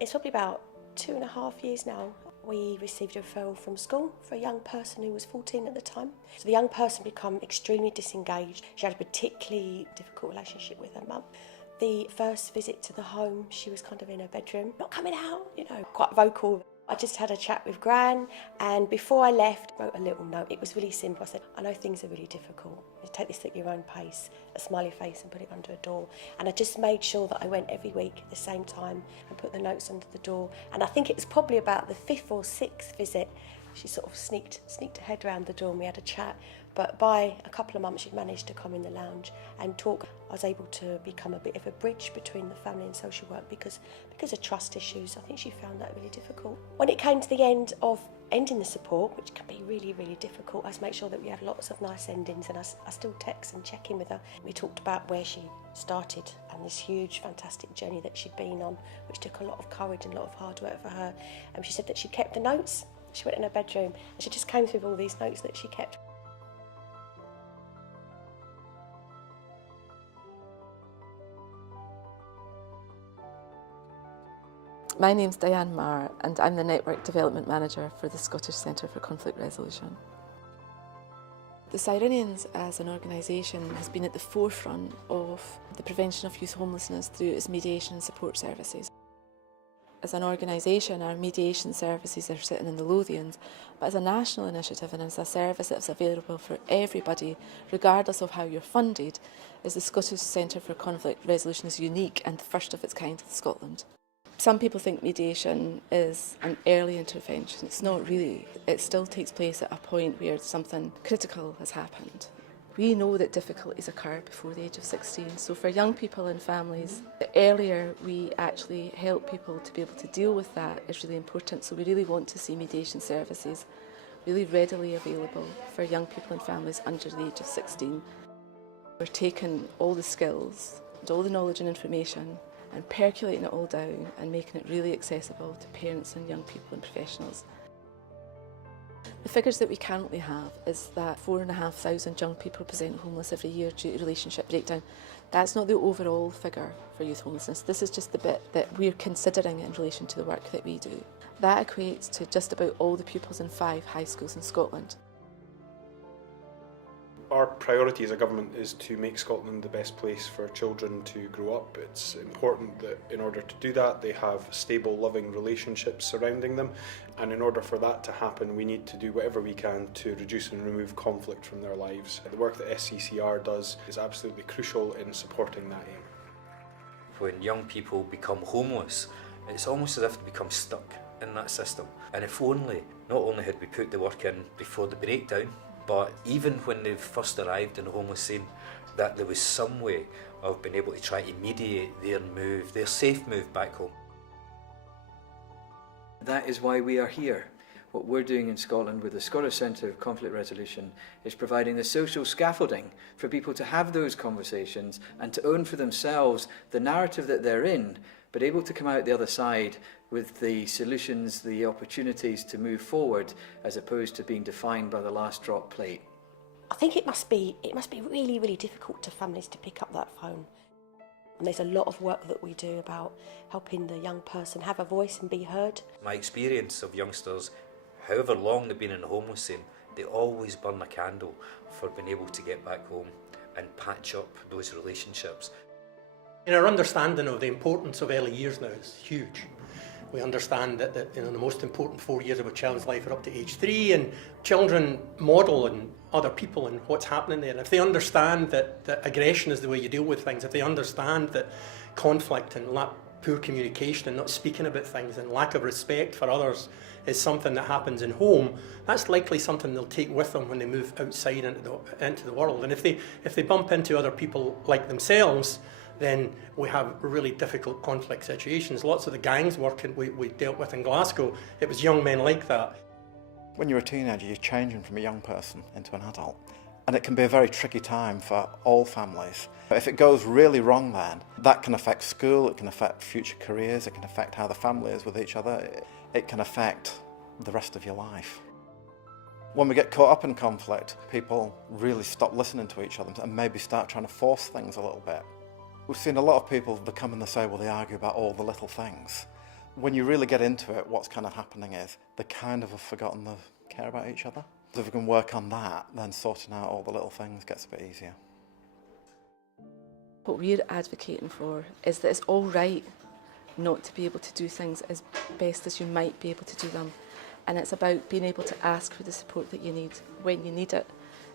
It's probably about 2.5 years now. We received a referral from school for a young person who was 14 at the time. So the young person became extremely disengaged. She had a particularly difficult relationship with her mum. The first visit to the home, she was kind of in her bedroom, not coming out, quite vocal. I just had a chat with Gran, and before I left, wrote a little note. It was really simple. I said, I know things are really difficult. You take this at your own pace, a smiley face, and put it under a door. And I just made sure that I went every week at the same time and put the notes under the door. And I think it was probably about the 5th or 6th visit, she sort of sneaked her head around the door and we had a chat. But by a couple of months, she'd managed to come in the lounge and talk. I was able to become a bit of a bridge between the family and social work because of trust issues. I think she found that really difficult. When it came to the end of ending the support, which can be really, really difficult, I had to make sure that we had lots of nice endings, and I still text and check in with her. We talked about where she started and this huge, fantastic journey that she'd been on, which took a lot of courage and a lot of hard work for her. And she said that she kept the notes. She went in her bedroom and she just came through all these notes that she kept. My name's Diane Marr and I'm the Network Development Manager for the Scottish Centre for Conflict Resolution. The Cyrenians as an organisation has been at the forefront of the prevention of youth homelessness through its mediation and support services. As an organisation, our mediation services are sitting in the Lothians, but as a national initiative and as a service that's available for everybody, regardless of how you're funded, is the Scottish Centre for Conflict Resolution is unique and the first of its kind in Scotland. Some people think mediation is an early intervention. It's not really. It still takes place at a point where something critical has happened. We know that difficulties occur before the age of 16, so for young people and families, the earlier we actually help people to be able to deal with that is really important. So we really want to see mediation services really readily available for young people and families under the age of 16. We're taking all the skills and all the knowledge and information and percolating it all down and making it really accessible to parents and young people and professionals. The figures that we currently have is that 4,500 young people present homeless every year due to relationship breakdown. That's not the overall figure for youth homelessness. This is just the bit that we're considering in relation to the work that we do. That equates to just about all the pupils in 5 high schools in Scotland. Our priority as a government is to make Scotland the best place for children to grow up. It's important that in order to do that they have stable, loving relationships surrounding them, and in order for that to happen we need to do whatever we can to reduce and remove conflict from their lives. The work that SCCR does is absolutely crucial in supporting that aim. When young people become homeless, it's almost as if they become stuck in that system. And if only, not only had we put the work in before the breakdown, but even when they first arrived in the homeless scene, that there was some way of being able to try to mediate their move, their safe move back home. That is why we are here. What we're doing in Scotland with the Scottish Centre of Conflict Resolution is providing the social scaffolding for people to have those conversations and to own for themselves the narrative that they're in, but able to come out the other side with the solutions, the opportunities to move forward, as opposed to being defined by the last drop plate. I think it must be really, really difficult to families to pick up that phone. And there's a lot of work that we do about helping the young person have a voice and be heard. My experience of youngsters, however long they've been in the homeless scene, they always burn a candle for being able to get back home and patch up those relationships. And our understanding of the importance of early years now is huge. We understand that the most important 4 years of a child's life are up to age 3, and children model and other people and what's happening there. And if they understand that aggression is the way you deal with things, if they understand that conflict and poor communication and not speaking about things and lack of respect for others is something that happens in home, that's likely something they'll take with them when they move outside into the world. And if they bump into other people like themselves, then we have really difficult conflict situations. Lots of the gangs work we dealt with in Glasgow, it was young men like that. When you're a teenager, you're changing from a young person into an adult. And it can be a very tricky time for all families. If it goes really wrong then, that can affect school, it can affect future careers, it can affect how the family is with each other, it can affect the rest of your life. When we get caught up in conflict, people really stop listening to each other and maybe start trying to force things a little bit. We've seen a lot of people become and they say, well, they argue about all the little things. When you really get into it, what's kind of happening is they kind of have forgotten to care about each other. So if we can work on that, then sorting out all the little things gets a bit easier. What we're advocating for is that it's all right not to be able to do things as best as you might be able to do them. And it's about being able to ask for the support that you need when you need it,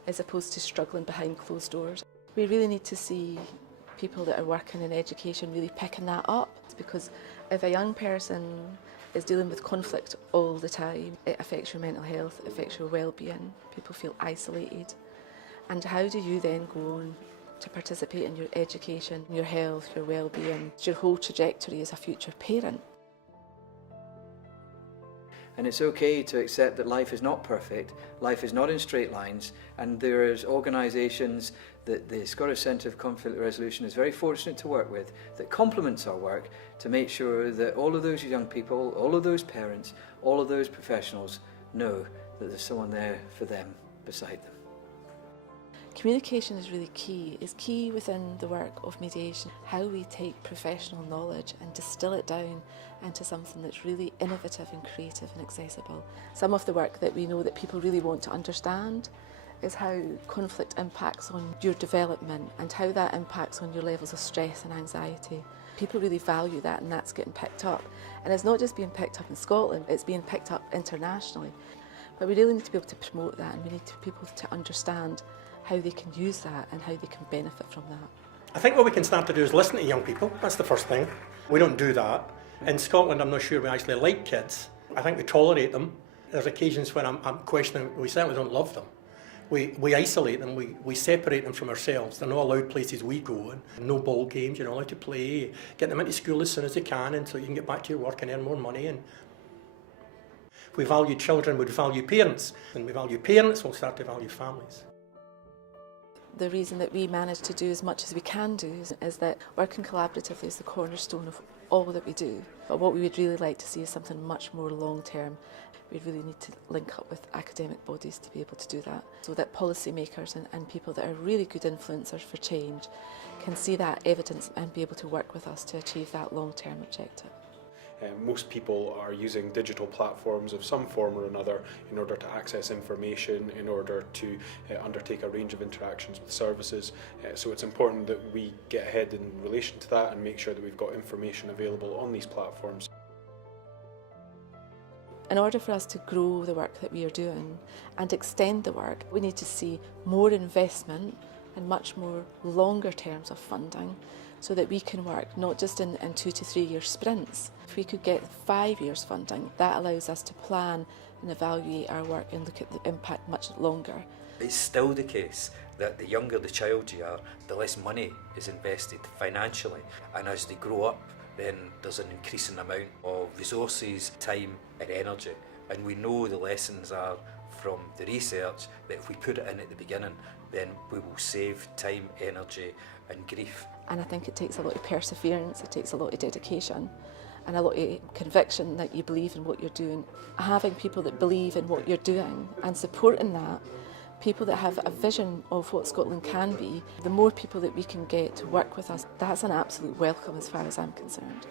as opposed to struggling behind closed doors. We really need to see people that are working in education really picking that up, because if a young person is dealing with conflict all the time, it affects your mental health, it affects your well-being, people feel isolated. And how do you then go on to participate in your education, your health, your well-being, your whole trajectory as a future parent? And it's okay to accept that life is not perfect, life is not in straight lines, and there is organisations that the Scottish Centre for Conflict Resolution is very fortunate to work with that complements our work to make sure that all of those young people, all of those parents, all of those professionals know that there's someone there for them beside them. Communication is really key. It's key within the work of mediation, how we take professional knowledge and distill it down into something that's really innovative and creative and accessible. Some of the work that we know that people really want to understand is how conflict impacts on your development and how that impacts on your levels of stress and anxiety. People really value that, and that's getting picked up. And it's not just being picked up in Scotland, it's being picked up internationally. But we really need to be able to promote that, and we need people to understand how they can use that and how they can benefit from that. I think what we can start to do is listen to young people. That's the first thing. We don't do that. In Scotland, I'm not sure we actually like kids. I think we tolerate them. There's occasions when I'm questioning, we certainly don't love them. We isolate them, we separate them from ourselves. They're not allowed places we go, and no ball games, you're not allowed to play. Get them into school as soon as they can, and so you can get back to your work and earn more money. And if we value children, we'd value parents. And we value parents, we'll start to value families. The reason that we manage to do as much as we can do is that working collaboratively is the cornerstone of all that we do. But what we would really like to see is something much more long-term. We really need to link up with academic bodies to be able to do that, so that policymakers and people that are really good influencers for change can see that evidence and be able to work with us to achieve that long-term objective. Most people are using digital platforms of some form or another in order to access information, in order to undertake a range of interactions with services. So it's important that we get ahead in relation to that and make sure that we've got information available on these platforms. In order for us to grow the work that we are doing and extend the work, we need to see more investment and much more longer terms of funding, so that we can work not just in 2 to 3 year sprints. If we could get 5 years funding, that allows us to plan and evaluate our work and look at the impact much longer. It's still the case that the younger the child you are, the less money is invested financially, and as they grow up, then there's an increasing amount of resources, time and energy. And we know the lessons are from the research that if we put it in at the beginning, then we will save time, energy and grief. And I think it takes a lot of perseverance, it takes a lot of dedication and a lot of conviction that you believe in what you're doing. Having people that believe in what you're doing and supporting that, people that have a vision of what Scotland can be, the more people that we can get to work with us, that's an absolute welcome as far as I'm concerned.